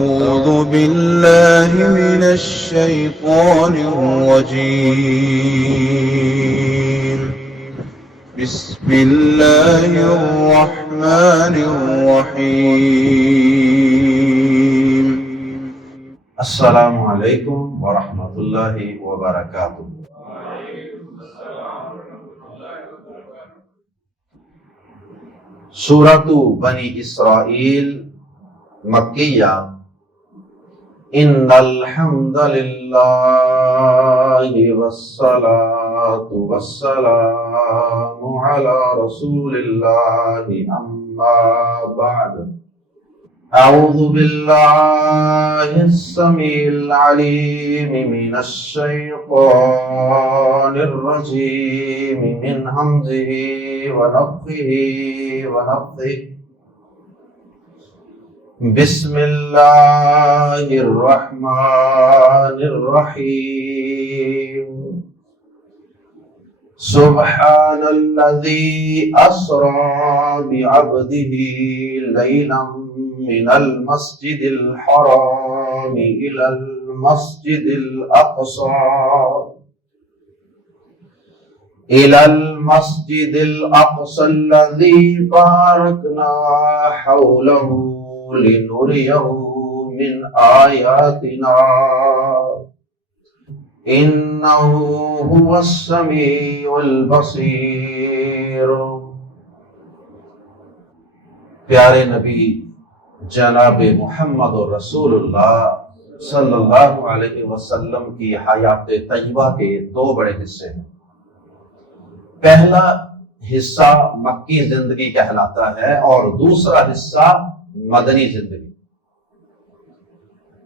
أعوذ بالله من الشيطان الرجيم. بسم الله الرحمن الرحيم. السلام علیکم ورحمۃ اللہ وبرکاتہ۔ سورۃ بنی اسرائیل مکیہ۔ ان الحمد للہ والصلاة والسلام علی رسول اللہ اما بعد۔ اعوذ باللہ السمیع العلیم من الشیطان الرجیم من ہمزہ ونفخہ ونفثہ۔ بسم اللہ الرحمن الرحیم۔ سبحان الذی اسری بعبدہ لیلا من المسجد الحرام الى المسجد الاقصى الذي باركنا حوله لنريه من آياتنا إنه هو السميع البصير۔ پیارے نبی جناب محمد رسول اللہ صلی اللہ علیہ وسلم کی حیات طیبہ کے دو بڑے حصے ہیں۔ پہلا حصہ مکی زندگی کہلاتا ہے اور دوسرا حصہ مدنی زندگی،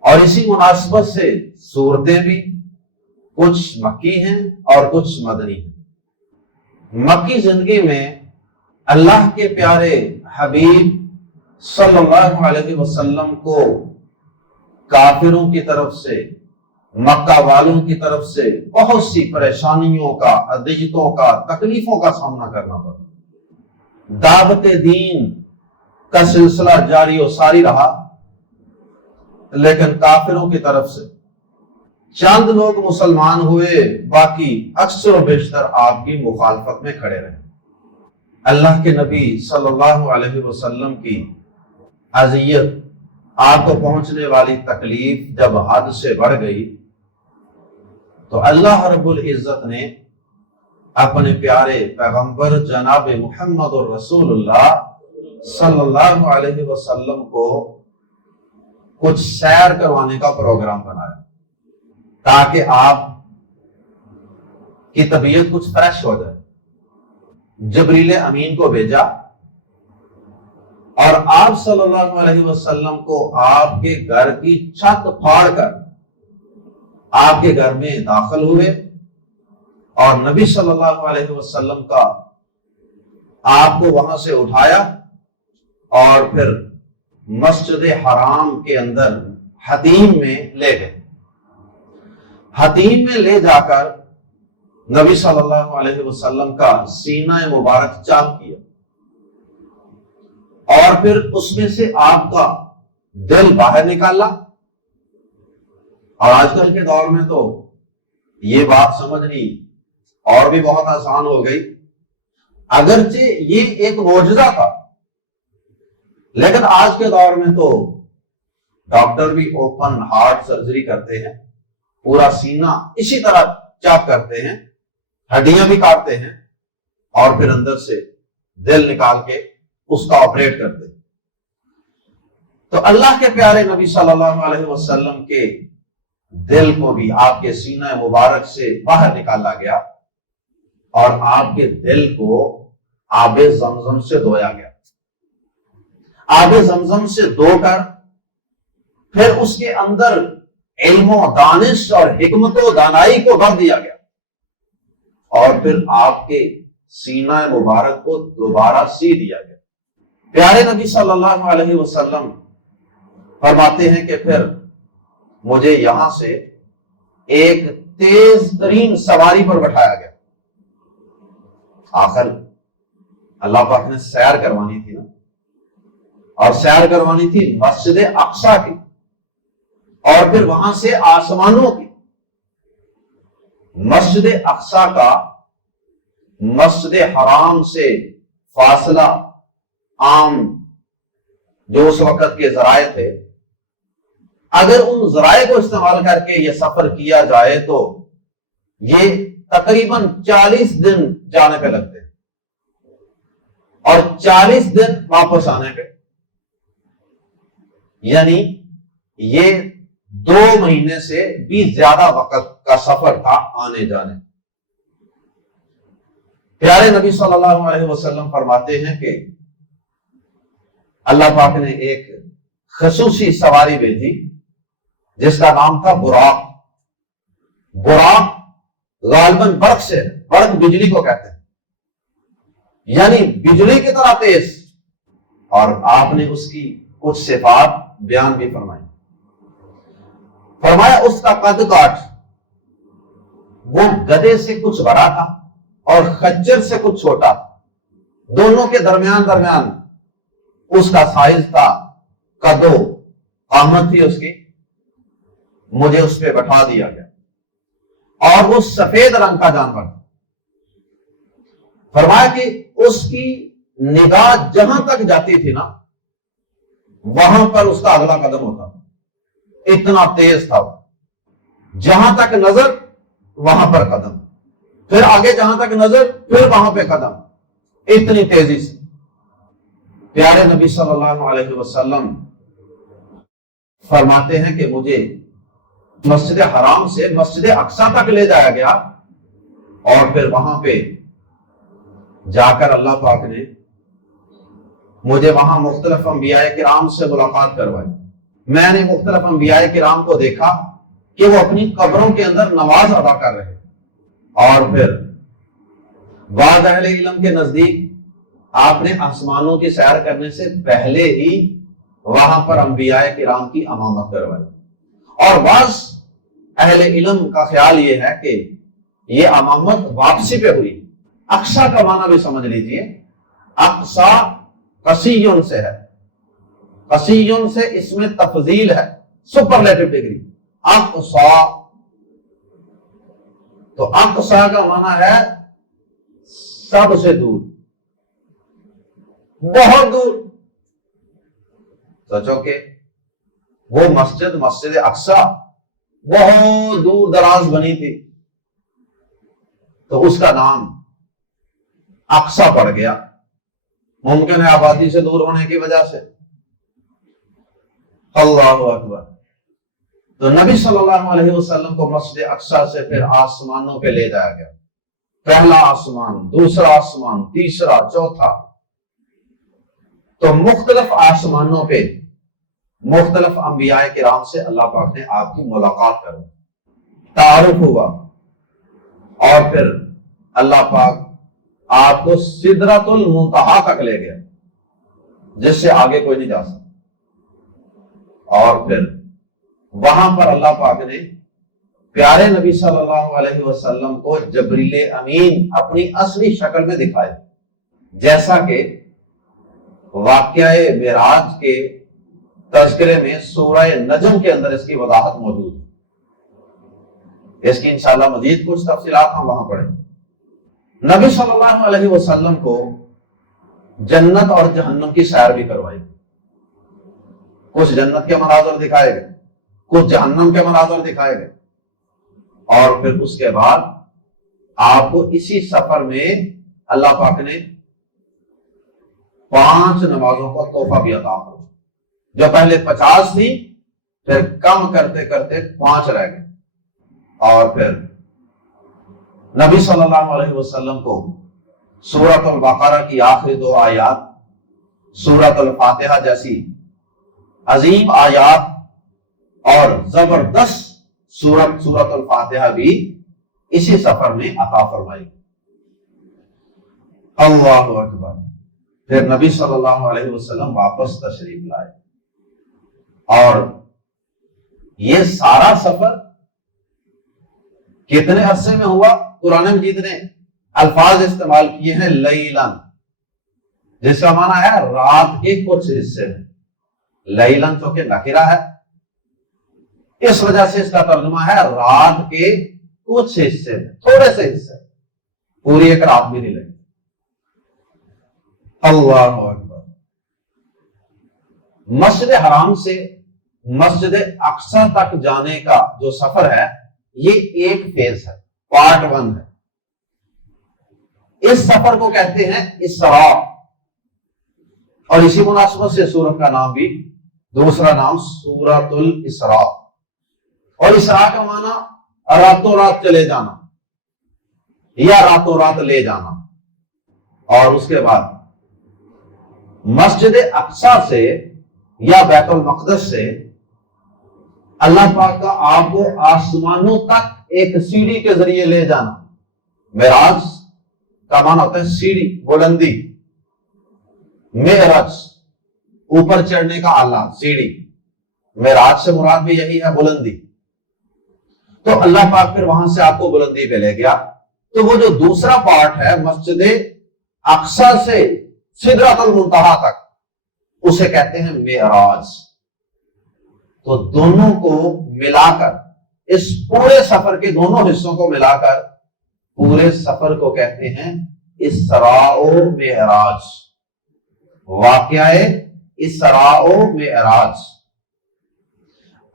اور اسی مناسبت سے سورتیں بھی کچھ مکی ہیں اور کچھ مدنی ہیں۔ مکی زندگی میں اللہ کے پیارے حبیب صلی اللہ علیہ وسلم کو کافروں کی طرف سے، مکہ والوں کی طرف سے بہت سی پریشانیوں کا، اذیتوں کا، تکلیفوں کا سامنا کرنا پڑا۔ دعوت دین کا سلسلہ جاری و ساری رہا، لیکن کافروں کی طرف سے چند لوگ مسلمان ہوئے، باقی اکثر و بیشتر آپ کی مخالفت میں کھڑے رہے۔ اللہ کے نبی صلی اللہ علیہ وسلم کی اذیت، آپ کو پہنچنے والی تکلیف جب حد سے بڑھ گئی تو اللہ رب العزت نے اپنے پیارے پیغمبر جناب محمد الرسول اللہ صلی اللہ علیہ وسلم کو کچھ سیر کروانے کا پروگرام بنایا تاکہ آپ کی طبیعت کچھ فریش ہو جائے۔ جبریل امین کو بھیجا اور آپ صلی اللہ علیہ وسلم کو آپ کے گھر کی چھت پھاڑ کر آپ کے گھر میں داخل ہوئے، اور نبی صلی اللہ علیہ وسلم کا آپ کو وہاں سے اٹھایا اور پھر مسجد حرام کے اندر حتیم میں لے گئے۔ حتیم میں لے جا کر نبی صلی اللہ علیہ وسلم کا سینہ مبارک چاک کیا، اور پھر اس میں سے آپ کا دل باہر نکالا۔ اور آج کل کے دور میں تو یہ بات سمجھنی اور بھی بہت آسان ہو گئی، اگرچہ یہ ایک معجزہ تھا، لیکن آج کے دور میں تو ڈاکٹر بھی اوپن ہارٹ سرجری کرتے ہیں، پورا سینہ اسی طرح چاک کرتے ہیں، ہڈیاں بھی کاٹتے ہیں اور پھر اندر سے دل نکال کے اس کا آپریٹ کرتے ہیں۔ تو اللہ کے پیارے نبی صلی اللہ علیہ وسلم کے دل کو بھی آپ کے سینہ مبارک سے باہر نکالا گیا اور آپ کے دل کو آب زمزم سے دھویا گیا۔ آب زمزم سے دھو کر پھر اس کے اندر علم و دانش اور حکمت و دانائی کو بھر دیا گیا، اور پھر آپ کے سینہ مبارک کو دوبارہ سی دیا گیا۔ پیارے نبی صلی اللہ علیہ وسلم فرماتے ہیں کہ پھر مجھے یہاں سے ایک تیز ترین سواری پر بٹھایا گیا۔ آخر اللہ پاک نے سیر کروانی تھی نا، اور سیر کروانی تھی مسجد اقصی کی، اور پھر وہاں سے آسمانوں کی مسجد اقصی کا مسجد حرام سے فاصلہ عام جو اس وقت کے ذرائع تھے، اگر ان ذرائع کو استعمال کر کے یہ سفر کیا جائے تو یہ تقریباً 40 دن جانے پہ لگتے ہیں اور 40 دن واپس آنے پہ، یعنی یہ 2 مہینے سے بھی زیادہ وقت کا سفر تھا آنے جانے۔ پیارے نبی صلی اللہ علیہ وسلم فرماتے ہیں کہ اللہ پاک نے ایک خصوصی سواری بھیجی جس کا نام تھا براق۔ براق غالباً برق سے، برق بجلی کو کہتے ہیں، یعنی بجلی کی طرح تیز، اور آپ نے اس کی کچھ صفات بیان بھی فرمائی۔ فرمایا اس کا قد کاٹ وہ گدھے سے کچھ بڑا تھا اور خچر سے کچھ چھوٹا تھا، دونوں کے درمیان اس کا سائز تھا، قد و قامت تھی اس کی۔ مجھے اس پہ بٹھا دیا گیا اور وہ سفید رنگ کا جانور تھا۔ فرمایا کہ اس کی نگاہ جہاں تک جاتی تھی نا وہاں پر اس کا اگلا قدم ہوتا تھا، اتنا تیز تھا وہ۔ جہاں تک نظر وہاں پر قدم، پھر آگے جہاں تک نظر پھر وہاں پہ قدم، اتنی تیزی سے۔ پیارے نبی صلی اللہ علیہ وسلم فرماتے ہیں کہ مجھے مسجد حرام سے مسجد اقصی تک لے جایا گیا اور پھر وہاں پہ جا کر اللہ پاک نے مجھے وہاں مختلف انبیاء کرام سے ملاقات کروائی۔ میں نے مختلف انبیاء کرام کو دیکھا کہ وہ اپنی قبروں کے اندر نماز ادا کر رہے، اور پھر بعض اہل علم کے نزدیک آپ نے آسمانوں کی سیر کرنے سے پہلے ہی وہاں پر انبیاء کرام کی امامت کروائی، اور بعض اہل علم کا خیال یہ ہے کہ یہ امامت واپسی پہ ہوئی۔ اقصی کا معنی بھی سمجھ لیجئے، اقصی قصیٌ سے ہے، قصیٌ سے اس میں تفضیل ہے، سپرلیٹو ڈگری، اقصی۔ تو اقصی کا معنی ہے سب سے دور، بہت دور۔ سوچو کہ وہ مسجد اقصی بہت دور دراز بنی تھی تو اس کا نام اقصی پڑ گیا، ممکن ہے آبادی سے دور ہونے کی وجہ سے۔ اللہ اکبر۔ تو نبی صلی اللہ علیہ وسلم کو مسجد اقصی سے پھر آسمانوں پہ لے جایا گیا، پہلا آسمان، دوسرا آسمان، تیسرا، چوتھا۔ تو مختلف آسمانوں پہ مختلف انبیاء کرام سے اللہ پاک نے آپ کی ملاقات کروائی، تعارف ہوا، اور پھر اللہ پاک آپ کو سدرۃ المنتہا تک لے گیا جس سے آگے کوئی نہیں جا سکتا، اور پھر وہاں پر اللہ پاک نے پیارے نبی صلی اللہ علیہ وسلم کو جبریل امین اپنی اصلی شکل میں دکھایا، جیسا کہ واقعہ معراج کے تذکرے میں سورہ نجم کے اندر اس کی وضاحت موجود ہے۔ اس کی انشاءاللہ مزید کچھ تفصیلات ہم وہاں پڑھیں۔ نبی صلی اللہ علیہ وسلم کو جنت اور جہنم کی سیر بھی کروائی، کچھ جنت کے مناظر دکھائے گئے، کچھ جہنم کے مناظر دکھائے گئے، اور پھر اس کے بعد آپ کو اسی سفر میں اللہ پاک نے 5 نمازوں کا تحفہ بھی عطا کیا، جو پہلے 50 تھی پھر کم کرتے کرتے 5 رہ گئے، اور پھر نبی صلی اللہ علیہ وسلم کو سورۃ البقرہ کی آخری 2 آیات، سورۃ الفاتحہ جیسی عظیم آیات اور زبردست سورۃ الفاتحہ بھی اسی سفر میں عطا فرمائی۔ اللہ اکبر۔ پھر نبی صلی اللہ علیہ وسلم واپس تشریف لائے، اور یہ سارا سفر کتنے عرصے میں ہوا؟ قرآن مجید نے الفاظ استعمال کیے ہیں لیلاً، جس کا معنی ہے رات کے کچھ حصے میں۔ لیلاً چونکہ نکرہ ہے، اس وجہ سے اس کا ترجمہ ہے رات کے کچھ حصے میں، تھوڑے سے حصے، پوری ایک رات بھی نہیں لگی۔ اللہ اکبر۔ مسجد حرام سے مسجد اقصی تک جانے کا جو سفر ہے یہ ایک فیز ہے، پارٹ 1 ہے۔ اس سفر کو کہتے ہیں اسراء، اور اسی مناسبت سے سورت کا نام بھی، دوسرا نام سورۃ الاسراء۔ اور اسراء کا معنی راتوں رات چلے جانا یا راتوں رات لے جانا۔ اور اس کے بعد مسجد اقصی سے یا بیت المقدس سے اللہ پاک کا آپ کو آسمانوں تک ایک سیڑھی کے ذریعے لے جانا۔ معراج کا معنی ہوتا ہے سیڑھی، بلندی، معراج اوپر چڑھنے کا آلہ، سیڑھی، معراج سے مراد بھی یہی ہے، بلندی۔ تو اللہ پاک پھر وہاں سے آپ کو بلندی پہ لے گیا۔ تو وہ جو دوسرا پارٹ ہے مسجد اقصی سے سدرۃ المنتہا تک، اسے کہتے ہیں معراج۔ تو دونوں کو ملا کر، اس پورے سفر کے دونوں حصوں کو ملا کر پورے سفر کو کہتے ہیں اسراء و معراج، واقعہ اسراء و معراج۔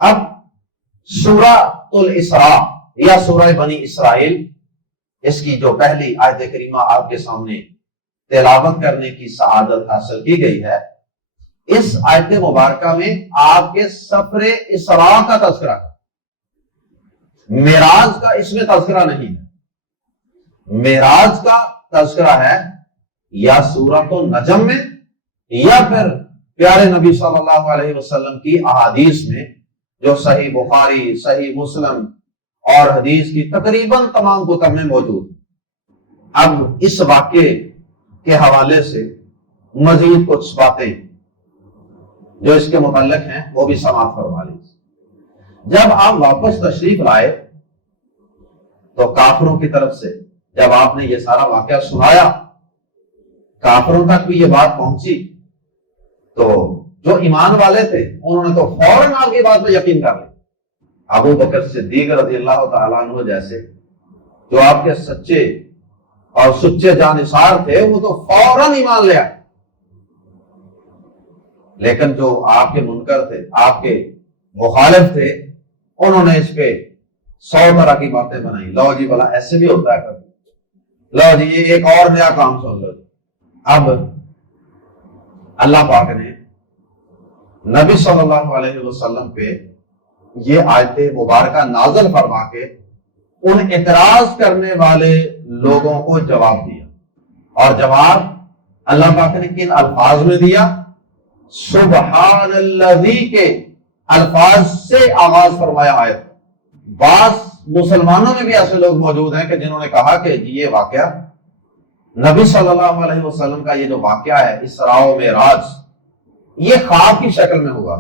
اب سورۃ الاسراء یا سورہ بنی اسرائیل، اس کی جو پہلی آیت کریمہ آپ کے سامنے تلاوت کرنے کی سعادت حاصل کی گئی ہے، اس آیت مبارکہ میں آپ کے سفر اسراء کا تذکرہ ہے، معراج کا اس میں تذکرہ نہیں ہے۔ معراج کا تذکرہ ہے یا سورۃ النجم میں یا پھر پیارے نبی صلی اللہ علیہ وسلم کی احادیث میں، جو صحیح بخاری، صحیح مسلم اور حدیث کی تقریباً تمام کتب میں موجود۔ اب اس واقعے کے حوالے سے مزید کچھ باتیں جو اس کے متعلق ہیں وہ بھی سماعت فرما لیجیے۔ جب آپ واپس تشریف لائے تو کافروں کی طرف سے جب آپ نے یہ سارا واقعہ سنایا، کافروں تک بھی یہ بات پہنچی، تو جو ایمان والے تھے انہوں نے تو فوراً آپ کی بات میں یقین کر لیا۔ ابو بکر صدیق رضی اللہ تعالیٰ عنہ جیسے جو آپ کے سچے اور سچے جانثار تھے، وہ تو فوراً ایمان لے آئے۔ لیکن جو آپ کے منکر تھے، آپ کے مخالف تھے، انہوں نے اس پہ 100 طرح کی باتیں بنائی۔ لو جی بھلا ایسے بھی ہوتا ہے کبھی، لو جی یہ ایک اور نیا کام سن لو۔ اب اللہ پاک نے نبی صلی اللہ علیہ وسلم پہ یہ آیت مبارکہ نازل فرما کے ان اعتراض کرنے والے لوگوں کو جواب دیا، اور جواب اللہ پاک نے کن الفاظ میں دیا؟ سبحان الذی کے الفاظ سے آغاز فرمایا آیت۔ بعض مسلمانوں میں بھی ایسے لوگ موجود ہیں کہ جنہوں نے کہا کہ یہ واقعہ نبی صلی اللہ علیہ وسلم کا یہ جو واقعہ ہے اسراء و معراج، یہ خواب کی شکل میں ہوا،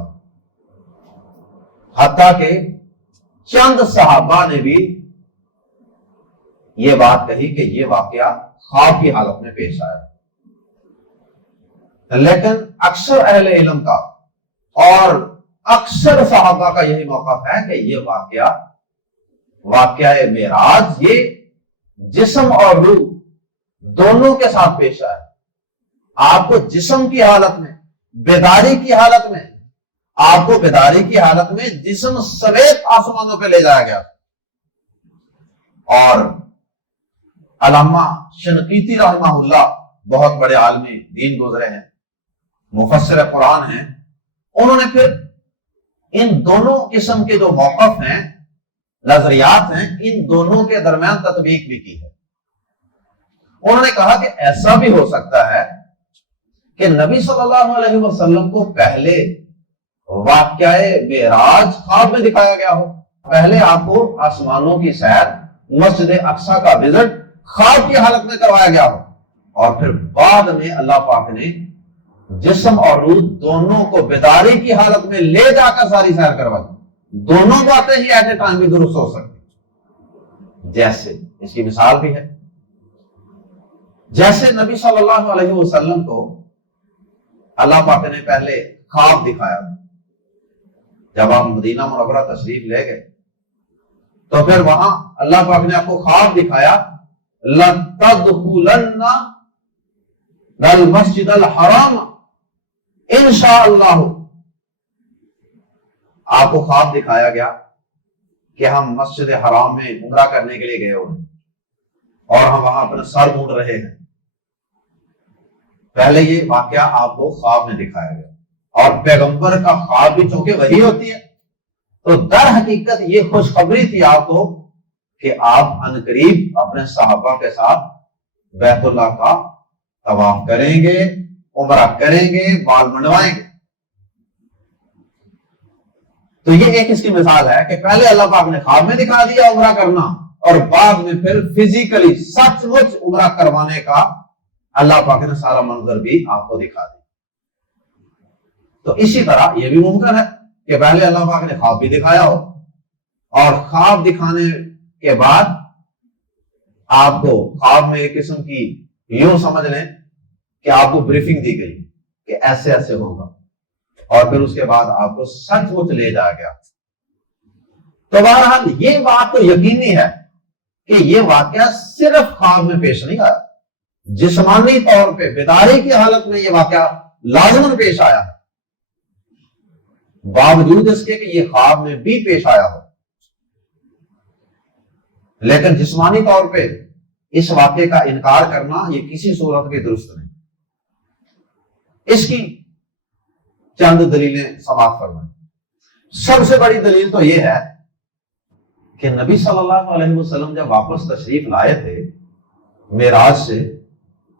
حتیٰ کہ چند صحابہ نے بھی یہ بات کہی کہ یہ واقعہ خواب کی حالت میں پیش آیا۔ لیکن اکثر اہل علم کا اور اکثر صحابہ کا یہی موقف ہے کہ یہ واقعہ معراج یہ جسم اور روح دونوں کے ساتھ پیش آیا۔ آپ کو جسم کی حالت میں، بیداری کی حالت میں، آپ کو بیداری کی حالت میں جسم سمیت آسمانوں پہ لے جایا گیا۔ اور علامہ شنقیطی رحمہ اللہ بہت بڑے عالم دین گزرے ہیں، مفسر قرآن ہیں، انہوں نے پھر ان دونوں قسم کے جو موقف ہیں، نظریات ہیں، ان دونوں کے درمیان تطبیق بھی کی ہے۔ انہوں نے کہا کہ ایسا بھی ہو سکتا ہے کہ نبی صلی اللہ علیہ وسلم کو پہلے واقعہ معراج خواب میں دکھایا گیا ہو، پہلے آپ کو آسمانوں کی سیر، مسجد اقصی کا وزٹ خواب کی حالت میں کروایا گیا ہو، اور پھر بعد میں اللہ پاک نے جسم اور روح دونوں کو بیداری کی حالت میں لے جا کر ساری سیر کروائی۔ دونوں باتیں ہی ایٹ اے ٹائم بھی درست ہو سکتی، جیسے اس کی مثال بھی ہے، جیسے نبی صلی اللہ علیہ وسلم کو اللہ پاک نے پہلے خواب دکھایا، جب آپ مدینہ منورہ تشریف لے گئے تو پھر وہاں اللہ پاک نے آپ کو خواب دکھایا، لَتَدْخُلَنَّ الْمَسْجِدَ الْحَرَامَ انشاءاللہ۔ آپ کو خواب دکھایا گیا کہ ہم مسجد حرام میں عمرہ کرنے کے لیے گئے ہوئے اور ہم وہاں اپنے سر مونڈ رہے ہیں۔ پہلے یہ واقعہ آپ کو خواب میں دکھایا گیا، اور پیغمبر کا خواب بھی چونکہ وہی ہوتی ہے تو در حقیقت یہ خوشخبری تھی آپ کو کہ آپ عنقریب اپنے صحابہ کے ساتھ بیت اللہ کا طواف کریں گے، عمرہ کریں گے، بال منڈوائیں گے۔ تو یہ ایک اس کی مثال ہے کہ پہلے اللہ پاک نے خواب میں دکھا دیا عمرہ کرنا، اور بعد میں پھر فزیکلی سچ مچ عمرہ کروانے کا اللہ پاک نے سارا منظر بھی آپ کو دکھا دیا۔ تو اسی طرح یہ بھی ممکن ہے کہ پہلے اللہ پاک نے خواب بھی دکھایا ہو، اور خواب دکھانے کے بعد آپ کو خواب میں ایک قسم کی یوں سمجھ لیں کہ آپ کو بریفنگ دی گئی کہ ایسے ایسے ہوگا، اور پھر اس کے بعد آپ کو سچ مچ لے جایا گیا۔ تو بہرحال یہ بات تو یقینی ہے کہ یہ واقعہ صرف خواب میں پیش نہیں آیا، جسمانی طور پہ بیداری کی حالت میں یہ واقعہ لازماً پیش آیا ہے، باوجود اس کے کہ یہ خواب میں بھی پیش آیا ہو، لیکن جسمانی طور پہ اس واقعے کا انکار کرنا یہ کسی صورت بھی درست نہیں۔ اس کی چند دلیلیں سماعت فرمائیں۔ سب سے بڑی دلیل تو یہ ہے کہ نبی صلی اللہ علیہ وسلم جب واپس تشریف لائے تھے معراج سے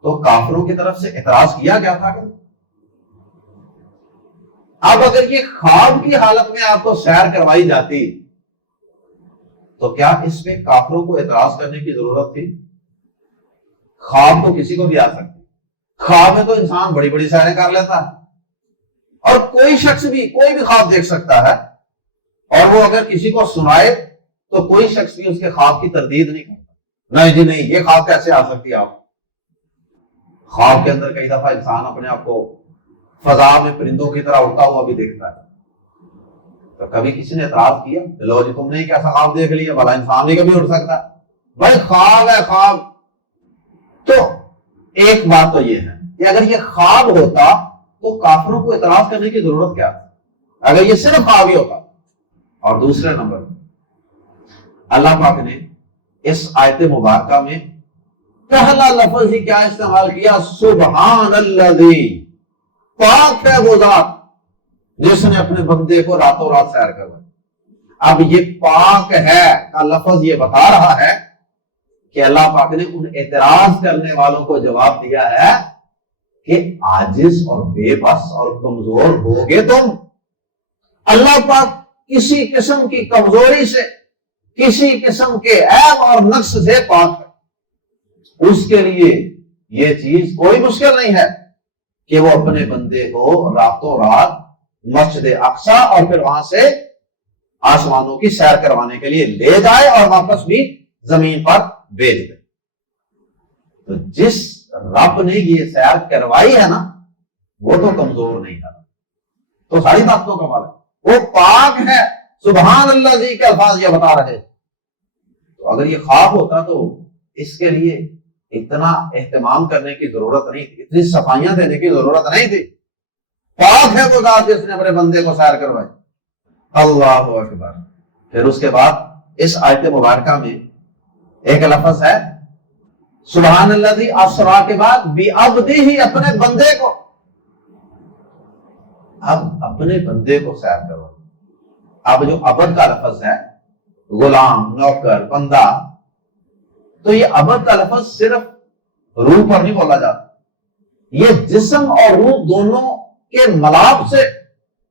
تو کافروں کی طرف سے اعتراض کیا گیا تھا کہ اب اگر یہ خواب کی حالت میں آپ کو سیر کروائی جاتی تو کیا اس میں کافروں کو اعتراض کرنے کی ضرورت تھی؟ خواب تو کسی کو بھی آ سکتی، خواب میں تو انسان بڑی بڑی سیریں کر لیتا ہے، اور کوئی شخص بھی کوئی بھی خواب دیکھ سکتا ہے، اور وہ اگر کسی کو سنائے تو کوئی شخص بھی اس کے خواب کی تردید نہیں کرتا، نہیں جی نہیں یہ خواب کیسے آ سکتی ہے۔ آپ خواب کے اندر کئی دفعہ انسان اپنے آپ کو فضا میں پرندوں کی طرح اڑتا ہوا بھی دیکھتا ہے، تو کبھی کسی نے اعتراض کیا لو جی تم نے کیسا خواب دیکھ لیا، بھلا انسان بھی کبھی اڑ سکتا ہے، بھائی خواب ہے خواب۔ تو ایک بات تو یہ ہے کہ اگر یہ خواب ہوتا تو کافروں کو اعتراض کرنے کی ضرورت کیا ہے اگر یہ صرف خواب ہی ہوتا۔ اور دوسرے نمبر اللہ پاک نے اس آیت مبارکہ میں پہلا لفظ ہی کیا استعمال کیا؟ سبحان الذی، پاک ہے وہ ذات جس نے اپنے بندے کو راتوں رات سیر کروائی۔ اب یہ پاک ہے کا لفظ یہ بتا رہا ہے کہ اللہ پاک نے ان اعتراض کرنے والوں کو جواب دیا ہے کہ عاجز اور بے بس اور کمزور ہوگے تم، اللہ پاک کسی قسم کی کمزوری سے، کسی قسم کے عیب اور نقص سے پاک ہے، اس کے لیے یہ چیز کوئی مشکل نہیں ہے کہ وہ اپنے بندے کو راتوں رات مسجد اقصی اور پھر وہاں سے آسمانوں کی سیر کروانے کے لیے لے جائے اور واپس بھی زمین پر بھیج دے۔ تو جس رب نے یہ سیر کروائی ہے نا وہ تو کمزور نہیں ہے، تو ساری باتوں کا مالک وہ پاک ہے۔ سبحان اللہ جی کے الفاظ یہ بتا رہے، تو اگر یہ خواب ہوتا تو اس کے لیے اتنا اہتمام کرنے کی ضرورت نہیں تھی، اتنی صفائیاں دینے کی ضرورت نہیں تھی۔ پاک ہے وہ ذات جس نے اپنے بندے کو سیر کروائی۔ اللہ اکبر۔ پھر اس کے بعد اس آیت مبارکہ میں ایک لفظ ہے سبحان الذی اسریٰ کے بعد بعبدہ، اپنے بندے کو، اب اپنے بندے کو سیر کرو۔ اب جو عبد کا لفظ ہے، غلام، نوکر، بندہ، تو یہ عبد کا لفظ صرف روح پر نہیں بولا جاتا، یہ جسم اور روح دونوں کے ملاپ سے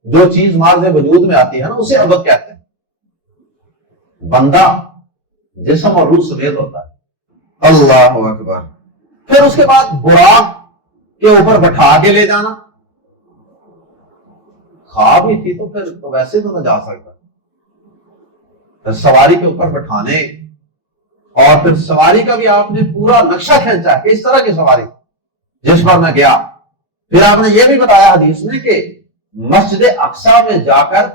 جو چیز مارز وجود میں آتی ہے نا اسے عبد کہتے ہیں۔ بندہ جسم اور روح سمیت ہوتا ہے۔ اللہ اکبر۔ پھر اس کے بعد براق کے اوپر بٹھا کے لے جانا، خواب ہی تھی تو پھر تو ویسے تو نہ جا سکتا، پھر سواری کے اوپر بٹھانے، اور پھر سواری کا بھی آپ نے پورا نقشہ کھینچا کہ اس طرح کی سواری جس پر میں گیا۔ پھر آپ نے یہ بھی بتایا حدیث میں کہ مسجد اقصی میں جا کر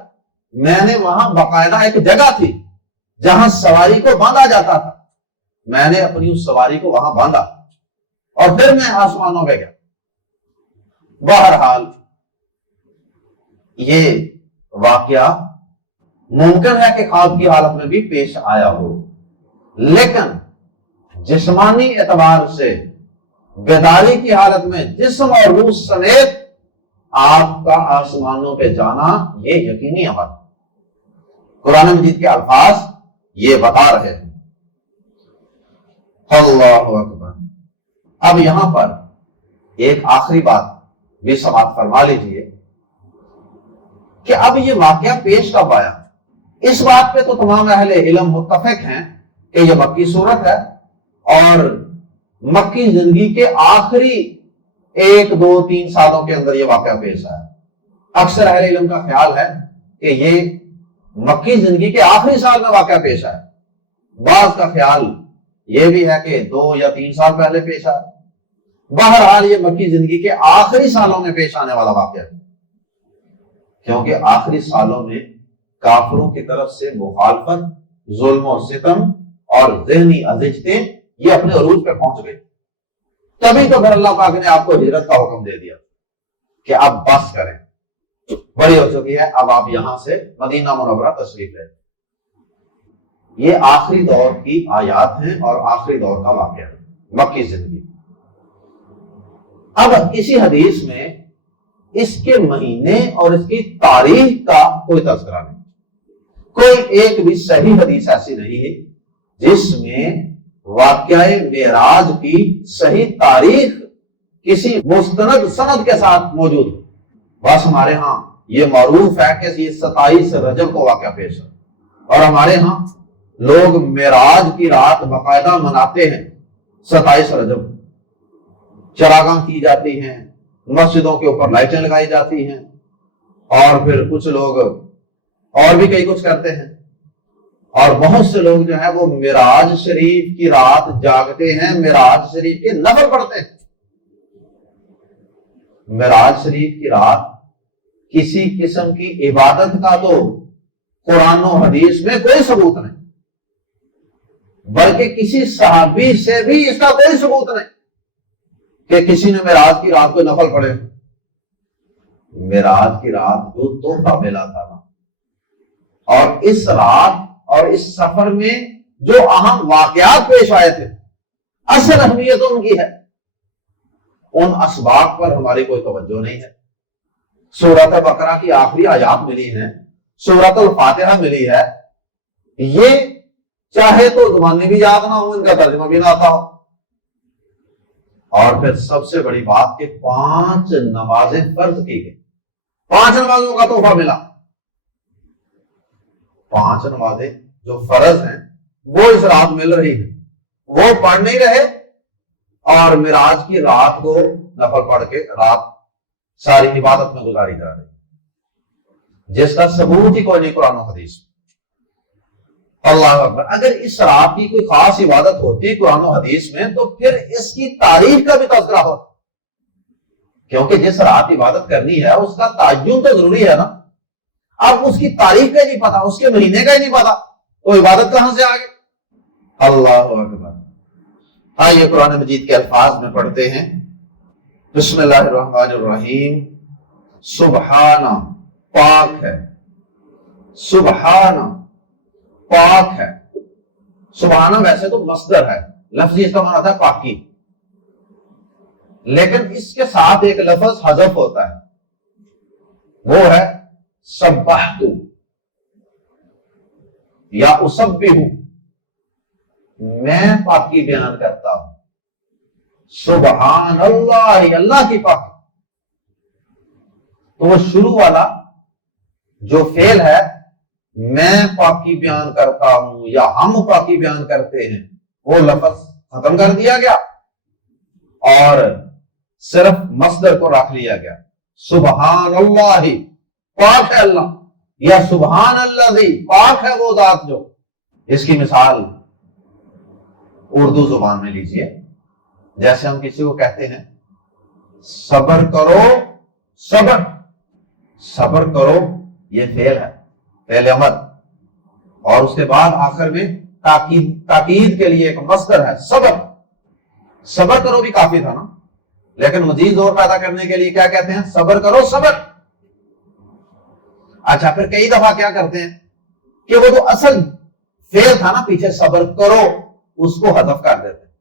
میں نے وہاں باقاعدہ ایک جگہ تھی جہاں سواری کو باندھا جاتا تھا، میں نے اپنی اس سواری کو وہاں باندھا اور پھر میں آسمانوں پہ گیا۔ بہرحال یہ واقعہ ممکن ہے کہ خواب کی حالت میں بھی پیش آیا ہو، لیکن جسمانی اعتبار سے بیداری کی حالت میں جسم اور روح سمیت آپ کا آسمانوں پہ جانا یہ یقینی امر۔ قرآن مجید کے الفاظ یہ بتا رہے ہیں۔ اللہ اکبر۔ اب یہاں پر ایک آخری بات بھی سماعت فرما لیجیے کہ اب یہ واقعہ پیش کب آیا؟ اس بات پہ تو تمام اہل علم متفق ہیں کہ یہ مکی صورت ہے اور مکی زندگی کے آخری 1 2 3 سالوں کے اندر یہ واقعہ پیش آیا۔ اکثر اہل علم کا خیال ہے کہ یہ مکی زندگی کے آخری سال میں واقعہ پیش آیا، بعض کا خیال یہ بھی ہے کہ 2 یا 3 سال پہلے پیش آیا۔ بہرحال یہ مکی زندگی کے آخری سالوں میں پیش آنے والا واقعہ ہے، کیونکہ آخری سالوں میں کافروں کی طرف سے مخالفت، ظلم و ستم اور ذہنی اذیتیں یہ اپنے عروج پہ پہنچ گئی۔ تبھی تو پھر اللہ پاک نے آپ کو ہجرت کا حکم دے دیا کہ اب بس کریں، بڑی ہو چکی ہے، اب آپ یہاں سے مدینہ منورہ تشریف لیں۔ یہ آخری دور کی آیات ہیں اور آخری دور کا واقعہ ہے، مکی زندگی۔ اب اسی حدیث میں اس کے مہینے اور اس کی تاریخ کا کوئی تذکرہ نہیں، کوئی ایک بھی صحیح حدیث ایسی نہیں ہے جس میں واقعہ معراج کی صحیح تاریخ کسی مستند سند کے ساتھ موجود ہو۔ بس ہمارے ہاں یہ معروف ہے کہ یہ 27 رجب کو واقعہ پیش ہے، اور ہمارے ہاں لوگ معراج کی رات باقاعدہ مناتے ہیں 27 رجب، چراغاں کی جاتی ہیں، مسجدوں کے اوپر لائٹیں لگائی جاتی ہیں، اور پھر کچھ لوگ اور بھی کئی کچھ کرتے ہیں، اور بہت سے لوگ جو ہے وہ معراج شریف کی رات جاگتے ہیں، معراج شریف کے نفل پڑھتے ہیں۔ معراج شریف کی رات کسی قسم کی عبادت کا تو قرآن و حدیث میں کوئی ثبوت نہیں، بلکہ کسی صحابی سے بھی اس کا کوئی ثبوت نہیں کہ کسی نے معراج کی رات کو نفل پڑھے۔ معراج کی رات جو تحفہ ملا تھا نا، اور اس رات اور اس سفر میں جو اہم واقعات پیش آئے تھے، اصل اہمیت ان کی ہے، ان اسباب پر ہماری کوئی توجہ نہیں ہے۔ سورۃ بقرہ کی آخری آیات ملی ہیں، سورۃ الفاتحہ ملی ہے، یہ چاہے تو زبانی بھی یاد نہ ہو، ان کا ترجمہ بھی نہ آتا ہو، اور پھر سب سے بڑی بات کہ 5 نمازیں فرض کی گئی، 5 نمازوں کا تحفہ ملا۔ 5 نمازیں جو فرض ہیں وہ اس رات مل رہی ہیں، وہ پڑھ نہیں رہے، اور معراج کی رات کو نفل پڑھ کے رات ساری عبادت میں گزاری جا رہی، جس کا ثبوت ہی کوئی نہیں قرآن و حدیث۔ اللہ اکبر۔ اگر اس رات کی کوئی خاص عبادت ہوتی قرآن و حدیث میں تو پھر اس کی تاریخ کا بھی تذکرہ ہوتا، کیونکہ جس رات عبادت کرنی ہے اس کا تعین تو ضروری ہے نا۔ اب اس کی تاریخ کا ہی نہیں پتا، اس کے مہینے کا ہی نہیں پتا، تو عبادت کہاں سے آگے؟ اللہ اکبر۔ آئیے قرآن مجید کے الفاظ میں پڑھتے ہیں۔ بسم اللہ الرحمن الرحیم۔ سبحانہ، پاک ہے، سبحانہ، پاک ہے۔ سبحانہ ویسے تو مصدر ہے، لفظی اس کا معنی ہے پاکی، لیکن اس کے ساتھ ایک لفظ حذف ہوتا ہے، وہ ہے سبحت یا اسبح، میں پاکی بیان کرتا ہوں۔ سبحان اللہ، اللہ کی پاکی۔ تو وہ شروع والا جو فعل ہے، میں پاکی بیان کرتا ہوں یا ہم پاکی بیان کرتے ہیں، وہ لفظ ختم کر دیا گیا اور صرف مصدر کو رکھ لیا گیا۔ سبحان اللہ، پاک ہے اللہ، یا سبحان اللہ، پاک ہے وہ ذات جو۔ اس کی مثال اردو زبان میں لیجئے، جیسے ہم کسی کو کہتے ہیں صبر کرو، صبر، صبر کرو یہ فعل ہے، فعل امر، اور اس کے بعد آخر میں تاکید کے لیے ایک مصدر ہے صبر. صبر کرو بھی کافی تھا نا، لیکن مزید زور پیدا کرنے کے لیے کیا کہتے ہیں؟ صبر کرو صبر. اچھا، پھر کئی دفعہ کیا کرتے ہیں کہ وہ جو اصل فعل تھا نا پیچھے صبر کرو، اس کو حذف کر دیتے ہیں،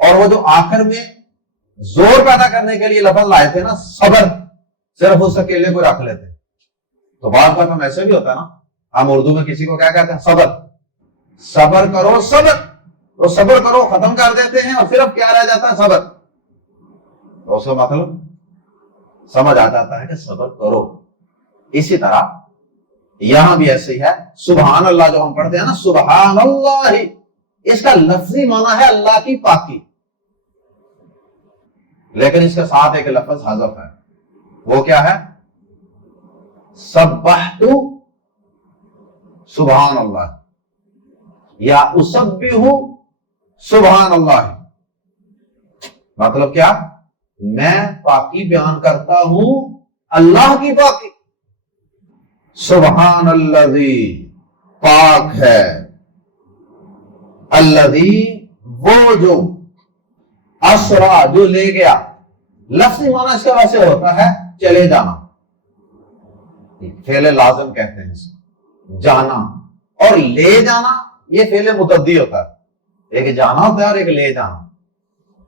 اور وہ جو آخر میں زور پیدا کرنے کے لیے لفظ لائے تھے نا صبر، صرف اس اکیلے کو رکھ لیتے ہیں. تو بعض بار ہم ایسے بھی ہوتا ہے نا، ہم اردو میں کسی کو کیا کہتے ہیں؟ صبر. صبر کرو صبر، تو صبر کرو ختم کر دیتے ہیں اور صرف کیا رہ جاتا ہے؟ صبر. تو اس کا مطلب سمجھ آ جاتا ہے کہ صبر کرو. اسی طرح یہاں بھی ایسے ہی ہے. سبحان اللہ جو ہم پڑھتے ہیں نا، سبحان اللہ، اس کا لفظی معنی ہے اللہ کی پاکی، لیکن اس کے ساتھ ایک لفظ حذف ہے. وہ کیا ہے؟ سبحت سبحان اللہ یا اسبح سبحان اللہ. مطلب کیا؟ میں پاکی بیان کرتا ہوں اللہ کی پاکی. سبحان الذی، پاک ہے، الذی، وہ جو، اسرا، جو لے گیا. لفظی معنی اس کا ویسے ہوتا ہے چلے جانا، فعل لازم کہتے ہیں اسے، جانا. اور لے جانا یہ فعل متعدی ہوتا ہے، ایک جانا ہوتا ہے اور ایک لے جانا.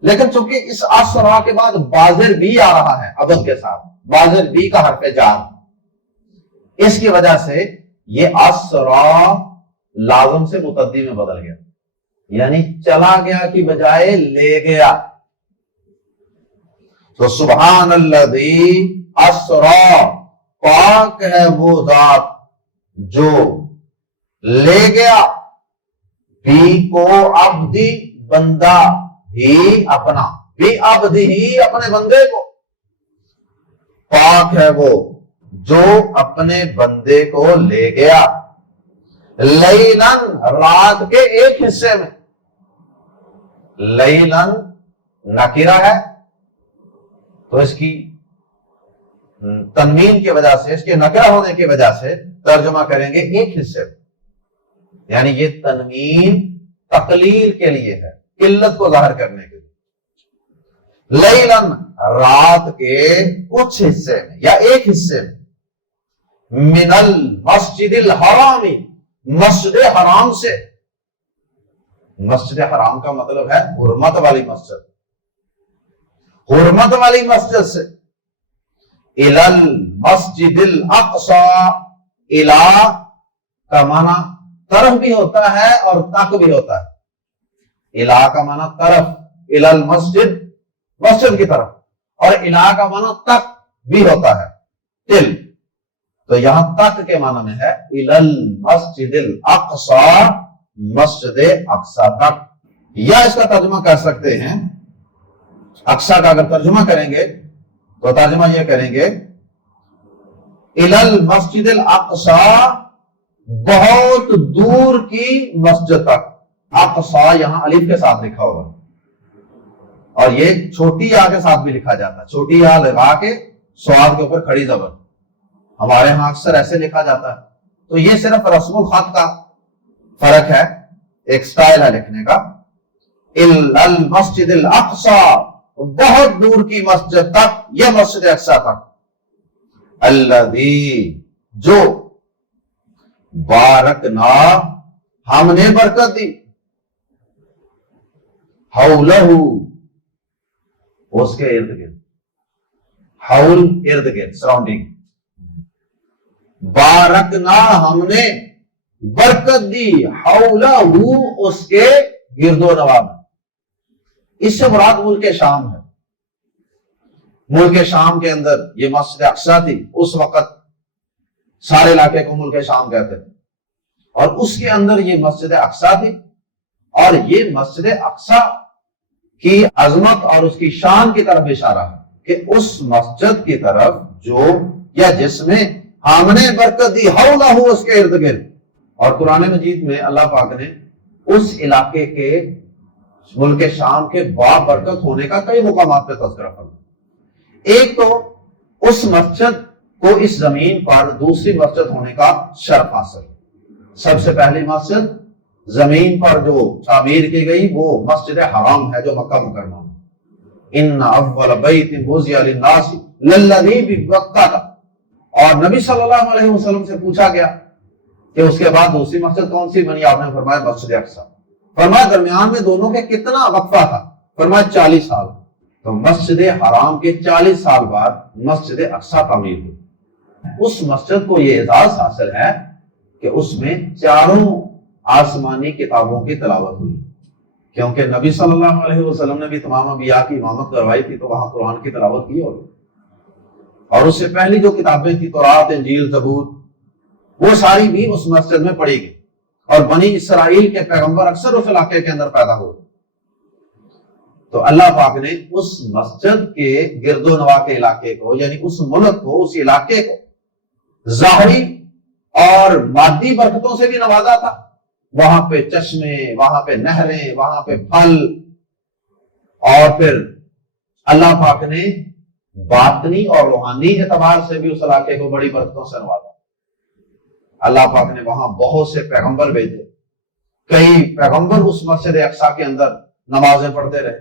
لیکن چونکہ اس اسرا کے بعد بازر بھی آ رہا ہے ابد کے ساتھ، بازر بھی کا حرف جار، اس کی وجہ سے یہ اسرا لازم سے متعدی میں بدل گیا، یعنی چلا گیا کی بجائے لے گیا. تو سبحان الذی اسرا، پاک ہے وہ ذات جو لے گیا، بھی کو عبدی، بندہ، ہی اپنا، بھی عبدی، ہی اپنے بندے کو. پاک ہے وہ جو اپنے بندے کو لے گیا، لیلن، رات کے ایک حصے میں. لیلن نکرہ ہے تو اس کی تنوین کی وجہ سے، اس کے نکرہ ہونے کی وجہ سے ترجمہ کریں گے ایک حصے میں، یعنی یہ تنوین تقلیل کے لیے ہے، قلت کو ظاہر کرنے کے لیے. لیلن، رات کے کچھ حصے میں یا ایک حصے میں، من المسجد الحرام، مسجد حرام سے. مسجد حرام کا مطلب ہے حرمت والی مسجد، حرمت والی مسجد سے. الی المسجد الاقصی، الی کا معنی طرف بھی ہوتا ہے اور تک بھی ہوتا ہے. الی کا معنی طرف، الی المسجد، مسجد کی طرف، اور الی کا معنی تک بھی ہوتا ہے، تل. تو یہاں تک کے معنی میں ہے الی المسجد الاقصی، مسجد اقصی تک. یا اس کا ترجمہ کر سکتے ہیں، اقصی کا اگر ترجمہ کریں گے تو ترجمہ یہ کریں گے الی المسجد الاقصی، بہت دور کی مسجد تک. اقصی یہاں الف کے ساتھ لکھا ہوگا، اور یہ چھوٹی آ کے ساتھ بھی لکھا جاتا ہے، چھوٹی آ لگا کے سواد کے اوپر کھڑی زبر. ہمارے ہاں اکثر ایسے لکھا جاتا ہے. تو یہ صرف رسم الخط کا فرق ہے، ایک سٹائل ہے لکھنے کا. المسجد الاقصی، بہت دور کی مسجد تک، یہ مسجد اقصی تک. الذی، جو، بارکنا، ہم نے برکت دی، حولہ، اس کے ارد گرد، حول ارد گرد، سراؤنڈنگ. بارکنا، ہم نے برکت دی، حولہ، اس کے گرد و نواح میں. اس سے مراد ملک شام ہے. ملک شام کے اندر یہ مسجد اقصی تھی، اس وقت سارے علاقے کو ملک شام کہتے تھے، اور اس کے اندر یہ مسجد اقصی تھی. اور یہ مسجد اقصی کی عظمت اور اس کی شان کی طرف اشارہ ہے کہ اس مسجد کی طرف جو یا جس میں ہم نے برکت دی، حولہ، اس کے ارد گرد. اور قرآن مجید میں اللہ پاک نے اس علاقے کے، ملک شام کے برکت ہونے کا کئی مقامات پہ تذکرہ فرمایا. ایک تو اس مسجد کو اس زمین پر دوسری مسجد ہونے کا شرف حاصل. سب سے پہلی مسجد زمین پر جو تعمیر کی گئی وہ مسجد حرام ہے جو مکہ مکرمہ میں. ان اول بیت وضع للناس للذی ببکہ. اور نبی صلی اللہ علیہ وسلم سے پوچھا گیا کہ اس کے بعد دوسری مسجد کون سی بنی؟ آپ نے فرمایا مسجد اقصی. فرمایا درمیان میں دونوں کے کتنا وقفہ تھا؟ فرمایا 40 سال. تو مسجد حرام کے 40 سال بعد مسجد اقصی تعمیر ہوئی. اس مسجد کو یہ اعزاز حاصل ہے کہ اس میں چاروں آسمانی کتابوں کی تلاوت ہوئی، کیونکہ نبی صلی اللہ علیہ وسلم نے بھی تمام انبیاء کی امامت کروائی تھی، تو وہاں قرآن کی تلاوت کی ہوگی. اور اس سے پہلی جو کتابیں تھی تورات، انجیل، زبور، وہ ساری بھی اس مسجد میں پڑھی گئی. اور بنی اسرائیل کے پیغمبر اکثر اس علاقے کے اندر پیدا ہوئے. تو اللہ پاک نے اس مسجد کے گرد و نواح کے علاقے کو، یعنی اس ملک کو، اس علاقے کو ظاہری اور مادی برکتوں سے بھی نوازا تھا. وہاں پہ چشمے، وہاں پہ نہریں، وہاں پہ پھل. اور پھر اللہ پاک نے باطنی اور روحانی اعتبار سے بھی اس علاقے کو بڑی برکتوں سے نوازا. اللہ پاک نے وہاں بہت سے پیغمبر بھیجے. کئی پیغمبر اس مسجد اقصی کے اندر نمازیں پڑھتے رہے.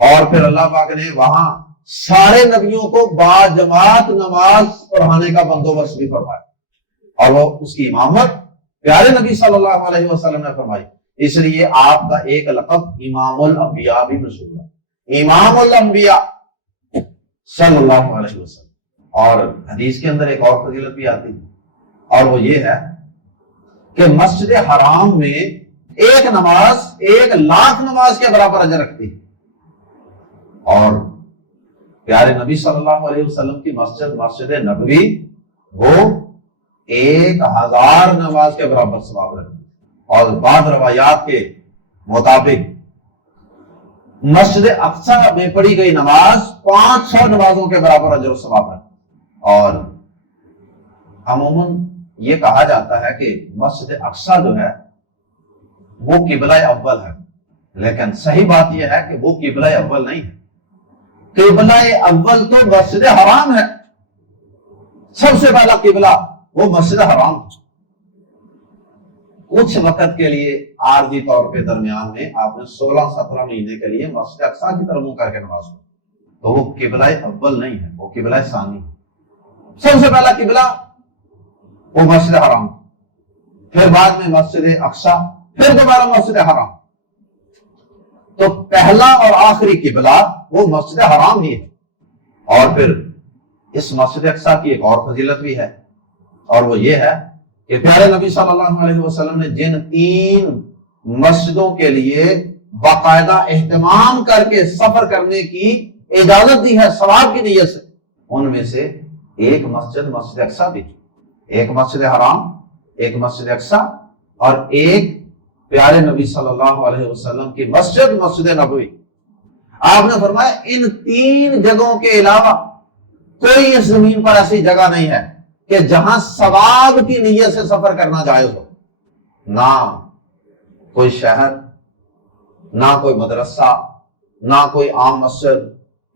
اور پھر اللہ پاک نے وہاں سارے نبیوں کو باجماعت نماز پڑھانے کا بندوبست بھی فرمایا. اور وہ اس کی امامت پیارے نبی صلی اللہ علیہ وسلم نے فرمائی. اس لیے آپ کا ایک لقب امام الانبیاء بھی مشہور ہے، امام الانبیاء صلی اللہ علیہ وسلم. اور حدیث کے اندر ایک اور فضیلت بھی آتی ہے، اور وہ یہ ہے کہ مسجد حرام میں ایک نماز 1,00,000 نماز کے برابر اجر رکھتی ہے. اور پیارے نبی صلی اللہ علیہ وسلم کی مسجد، مسجد نبوی، وہ 1,000 نماز کے برابر ثواب رکھتی ہے. اور بعض روایات کے مطابق مسجد اقصی میں پڑھی گئی نماز 500 نمازوں کے برابر اجر و ثواب رکھتی ہے. اور عموماً یہ کہا جاتا ہے کہ مسجد اقصی جو ہے وہ قبلہ اول ہے، لیکن صحیح بات یہ ہے کہ وہ قبلہ اول نہیں ہے. قبلہ اول تو مسجد حرام ہے. سب سے پہلا قبلہ وہ مسجد حرام. کچھ وقت کے لیے عارضی طور پہ درمیان میں آپ نے 16-17 مہینے کے لیے مسجد اقصی کی طرف منہ کر کے نماز پڑھی، تو وہ قبلہ اول نہیں ہے، وہ قبلہ ثانی ہے. سب سے پہلا قبلہ وہ مسجد حرام، پھر بعد میں مسجد اقصی، پھر دوبارہ مسجد حرام. تو پہلا اور آخری قبلہ وہ مسجد حرام ہی ہے. اور پھر اس مسجد اقصی کی ایک اور فضیلت بھی ہے، اور وہ یہ ہے کہ پیارے نبی صلی اللہ علیہ وسلم نے جن 3 مسجدوں کے لیے باقاعدہ اہتمام کر کے سفر کرنے کی اجازت دی ہے ثواب کی نیت سے، ان میں سے ایک مسجد مسجد اقصی بھی. ایک مسجد حرام، ایک مسجد اقصی، اور ایک پیارے نبی صلی اللہ علیہ وسلم کی مسجد مسجد نبوی. آپ نے فرمایا ان 3 جگہوں کے علاوہ کوئی اس زمین پر ایسی جگہ نہیں ہے کہ جہاں ثواب کی نیت سے سفر کرنا جائز ہو. نہ کوئی شہر، نہ کوئی مدرسہ، نہ کوئی عام مسجد،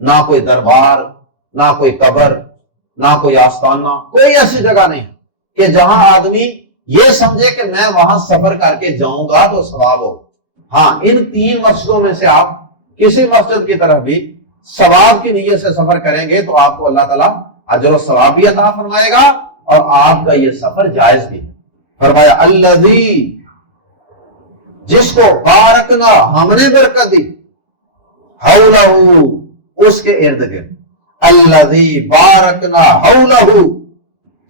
نہ کوئی دربار، نہ کوئی قبر، نہ کوئی آستانہ، کوئی ایسی جگہ نہیں کہ جہاں آدمی یہ سمجھے کہ میں وہاں سفر کر کے جاؤں گا تو ثواب ہو. ہاں، ان 3 مسجدوں میں سے آپ کسی مسجد کی طرف بھی ثواب کی نیت سے سفر کریں گے تو آپ کو اللہ تعالیٰ اجر و ثواب بھی عطا فرمائے گا، اور آپ کا یہ سفر جائز بھی ہے. فرمایا الذی، جس کو بارکنا، ہم نے برکت دی، حولہ، اس کے ارد گرد. الذی بارکنا حولہ،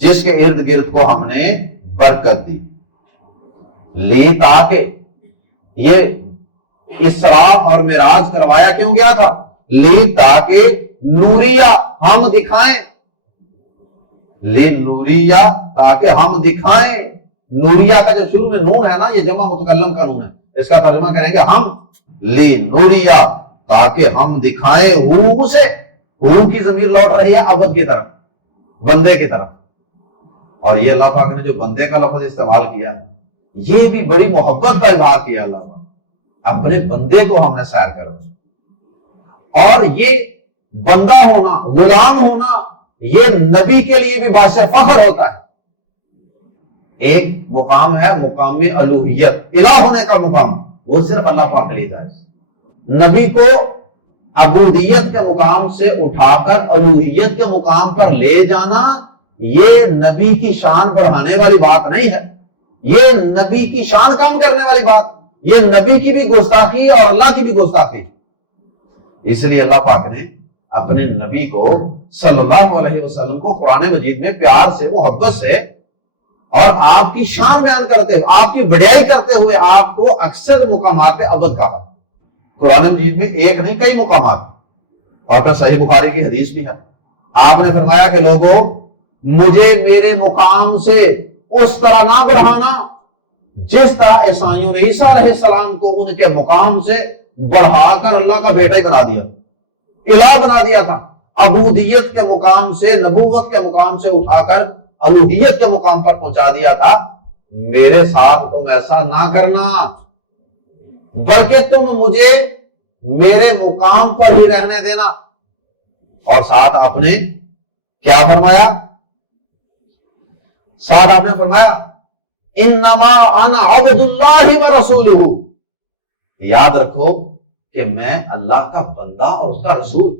جس کے ارد گرد کو ہم نے برکت دی. لی، تاکہ یہ اسراء اور معراج کروایا کیوں گیا تھا؟ لی، تاکہ نوریہ، ہم دکھائیں. لی نوریہ، تاکہ ہم دکھائیں. نوریہ کا جو شروع میں نون ہے نا، یہ جمع متکلم کا نون ہے، اس کا ترجمہ کریں گے ہم. لی نوریہ، تاکہ ہم دکھائیں ہو سے. ہو کی ضمیر لوٹ رہی ہے عبد کی طرف، بندے کی طرف. اور یہ اللہ پاک نے جو بندے کا لفظ استعمال کیا ہے، یہ بھی بڑی محبت کا اظہار کیا اللہ پاک. اپنے بندے کو ہم نے سیر کرنا، اور یہ بندہ ہونا، غلام ہونا، یہ نبی کے لیے بھی باعث فخر ہوتا ہے۔ ایک مقام ہے مقام الوہیت، الہ ہونے کا مقام، وہ صرف اللہ پاک کے لیے جائز۔ نبی کو عبودیت کے مقام سے اٹھا کر الوہیت کے مقام پر لے جانا، یہ نبی کی شان بڑھانے والی بات نہیں ہے، یہ نبی کی شان کم کرنے والی بات، یہ نبی کی بھی گستاخی اور اللہ کی بھی گستاخی۔ اس لیے اللہ پاک نے اپنے نبی کو صلی اللہ علیہ وسلم کو قرآن مجید میں پیار سے، محبت سے اور آپ کی شان بیان کرتے ہوئے، آپ کی بڑائی کرتے ہوئے آپ کو اکثر مقامات پہ عبد کہا۔ قرآن مجید میں ایک نہیں کئی مقامات، اور پھر صحیح بخاری کی حدیث بھی ہے، آپ نے فرمایا کہ لوگوں مجھے میرے مقام سے اس طرح نہ بڑھانا جس طرح عیسائیوں نے عیسیٰ علیہ السلام کو ان کے مقام سے بڑھا کر اللہ کا بیٹا ہی بنا دیا، الہ بنا دیا تھا۔ عبودیت کے مقام سے، نبوت کے مقام سے اٹھا کر الوہیت کے مقام پر پہنچا دیا تھا۔ میرے ساتھ تم ایسا نہ کرنا، بلکہ تم مجھے میرے مقام پر ہی رہنے دینا۔ اور ساتھ آپ نے کیا فرمایا؟ ساتھ آپ نے فرمایا انما انا عبد اللہ ورسولہ، یاد رکھو کہ میں اللہ کا بندہ اور اس کا رسول،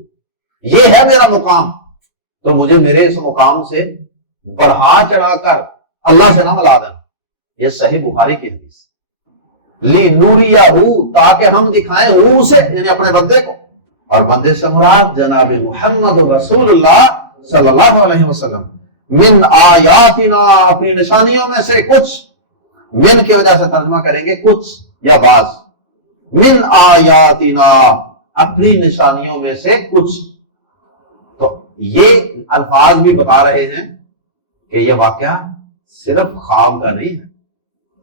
یہ ہے میرا مقام، تو مجھے میرے اس مقام سے بڑھا چڑھا کر اللہ سے نہ ملا دینا۔ یہ صحیح بخاری کی حدیث۔ لِنُرِيَهُ، تاکہ ہم دکھائیں اسے، یعنی اپنے بندے کو، اور بندے سے مراد جناب محمد رسول اللہ صلی اللہ علیہ وسلم، من آیاتنا، اپنی نشانیوں میں سے کچھ، من کی وجہ سے ترجمہ کریں گے کچھ یا بعض، من آیاتنا، اپنی نشانیوں میں سے کچھ۔ تو یہ الفاظ بھی بتا رہے ہیں کہ یہ واقعہ صرف خواب کا نہیں ہے،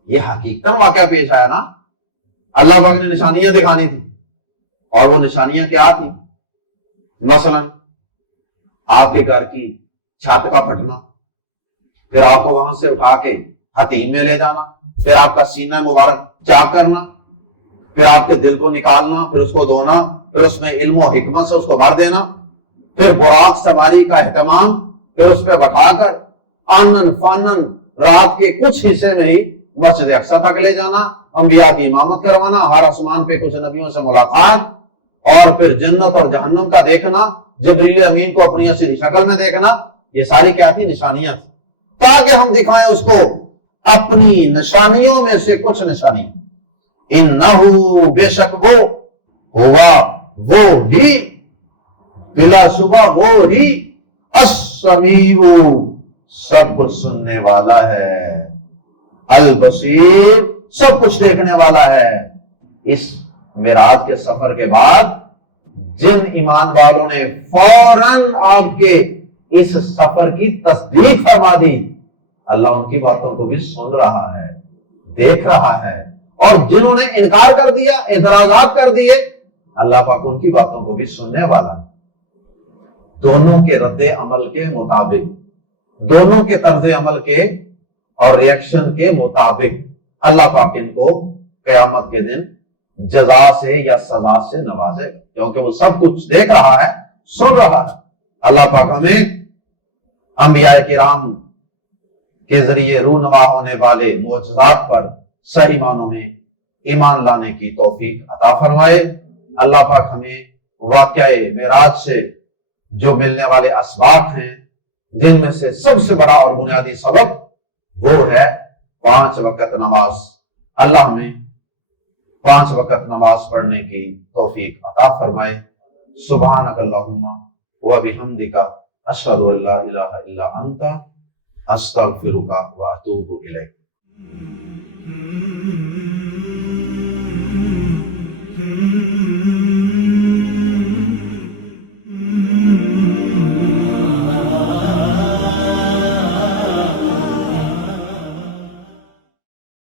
یہ حقیقت واقعہ پیش آیا نا۔ اللہ پاک نے نشانیاں دکھانی تھی، اور وہ نشانیاں کیا تھی؟ مثلا آپ کے گھر کی چھت کا پھٹنا، پھر آپ کو وہاں سے اٹھا کے حتیم میں لے جانا، پھر آپ کا سینہ مبارک چاک کرنا، پھر آپ کے دل کو نکالنا، پھر اس کو دھونا، پھر اس میں علم و حکمت سے اس کو بھر دینا، پھر براق سواری کا اہتمام، پھر اس پہ بٹھا کر آنن فانن رات کے کچھ حصے میں ہی مسجد اقصی تک لے جانا، انبیاء کی امامت کروانا، ہر آسمان پہ کچھ نبیوں سے ملاقات، اور پھر جنت اور جہنم کا دیکھنا، جبریل امین کو اپنی اصلی شکل میں دیکھنا۔ یہ ساری کیا تھی؟ نشانیاں تھی، تاکہ ہم دکھائیں اس کو اپنی نشانیوں میں سے کچھ نشانی۔ انہو، بے شک وہ، ہوا وہ ہی، بلا شبہ وہ ہی، السمیع، سب کچھ سننے والا ہے، البصیر، سب کچھ دیکھنے والا ہے۔ اس معراج کے سفر کے بعد جن ایمان والوں نے فوراً آپ کے اس سفر کی تصدیق فرما دی، اللہ ان کی باتوں کو بھی سن رہا ہے، دیکھ رہا ہے، اور جنہوں نے انکار کر دیا، اعتراضات کر دیے، اللہ پاک ان کی باتوں کو بھی سننے والا۔ دونوں کے رد عمل کے مطابق، دونوں کے طرز عمل کے اور ریئیکشن کے مطابق اللہ پاک ان کو قیامت کے دن جزا سے یا سزا سے نوازے گا، کیونکہ وہ سب کچھ دیکھ رہا ہے، سن رہا ہے۔ اللہ پاک ہمیں انبیاء کرام کے ذریعے رونما ہونے والے معجزات پر صحیح معنوں میں ایمان لانے کی توفیق عطا فرمائے۔ اللہ پاک ہمیں واقعہ معراج سے جو ملنے والے اسباق ہیں، جن میں سے سب سے بڑا اور بنیادی سبب وہ ہے 5 وقت نماز، اللہ ہمیں 5 وقت نماز پڑھنے کی توفیق عطا فرمائے۔ سبحانک اللہم و بحمدک، اشہد ان لا الہ الا انت، استغفرک و اتوب الیک۔